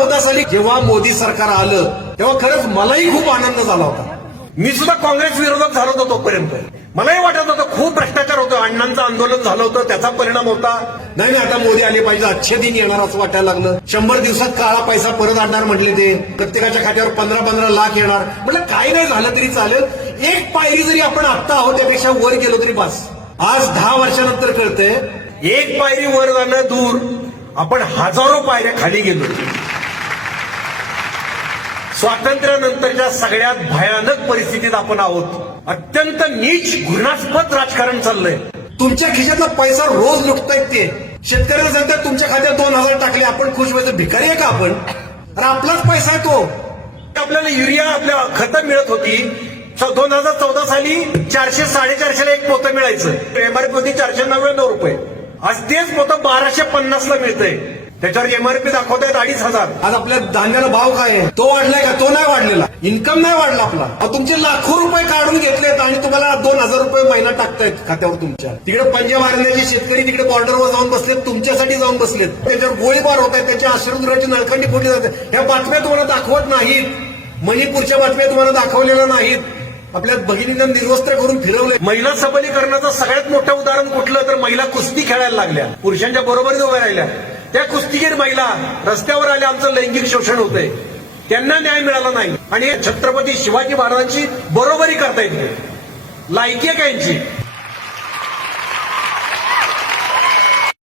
2014 साली जेव्हा मोदी सरकार आलं तेव्हा खरंच मलाही खूप आनंद झाला होता. मी सुद्धा काँग्रेस विरोधक झालो होतो तोपर्यंत. मलाही वाटत होतं खूप भ्रष्टाचार होतो, अण्णांचं आंदोलन झालं होतं, त्याचा परिणाम होता. नाही आता मोदी आले पाहिजे, अच्छे दिन येणार असं वाटायला लागलं. 100 दिवसात काळा पैसा परत आणणार म्हटले ते, प्रत्येकाच्या खात्यावर 15-15 लाख येणार. म्हटलं काही नाही झालं तरी चालेल, एक पायरी जरी आपण आत्ता आहोत त्यापेक्षा वर गेलो तरी बस. आज 10 वर्षानंतर कळतंय एक पायरी वर जाणं दूर, आपण हजारो पायऱ्या खाली गेलो. स्वातंत्र्यानंतरच्या सगळ्यात भयानक परिस्थितीत आपण आहोत. अत्यंत नीच घृणास्पद राजकारण चाललंय. तुमच्या खिशातला पैसा रोज लुटतायत ते. शेतकऱ्याला सांगतात तुमच्या खात्यात 2000 टाकले, आपण खुश व्हायचं? भिकारी आहे का आपण? अरे आपलाच पैसा आहे तो. आपल्याला युरिया आपल्या खतं मिळत होती 2014 साली 400-450 ला एक पोतं मिळायचं. एमआरपी होती 499 रुपये. आज तेच पोतं 1250 ला मिळतंय. त्याच्यावर एमआरपी दाखवतायत 2500. आज आपल्या धान्याला भाव काय आहे? तो वाढलाय का? तो नाही वाढलेला. इन्कम नाही वाढला आपला. तुमचे लाखो रुपये काढून घेतलेत आणि तुम्हाला 2000 रुपये महिना टाकतायत खात्यावर तुमच्या. तिकडे पंजाब हरियाणाचे शेतकरी तिकडे बॉर्डरवर जाऊन बसलेत, तुमच्यासाठी जाऊन बसलेत. त्याच्यावर गोळीबार होत आहेत, त्यांच्या अश्रुधुराची नळखंडी फोडली जाते. ह्या बातम्या तुम्हाला दाखवत नाहीत. मणिपूरच्या बातम्या तुम्हाला दाखवलेल्या नाहीत. आपल्या भगिनींना निर्वस्त्र करून फिरवले. महिला सबलीकरणाचं सगळ्यात मोठं उदाहरण कुठलं तर महिला कुस्ती खेळायला लागल्या, पुरुषांच्या बरोबरीत उभ्या राहिल्या. त्या कुस्तीगीर महिला रस्त्यावर आल्या, आमचं लैंगिक शोषण होतंय, त्यांना न्याय मिळाला नाही आणि छत्रपती शिवाजी महाराजांची बरोबरी करता येते. लायकी आहे का यांची?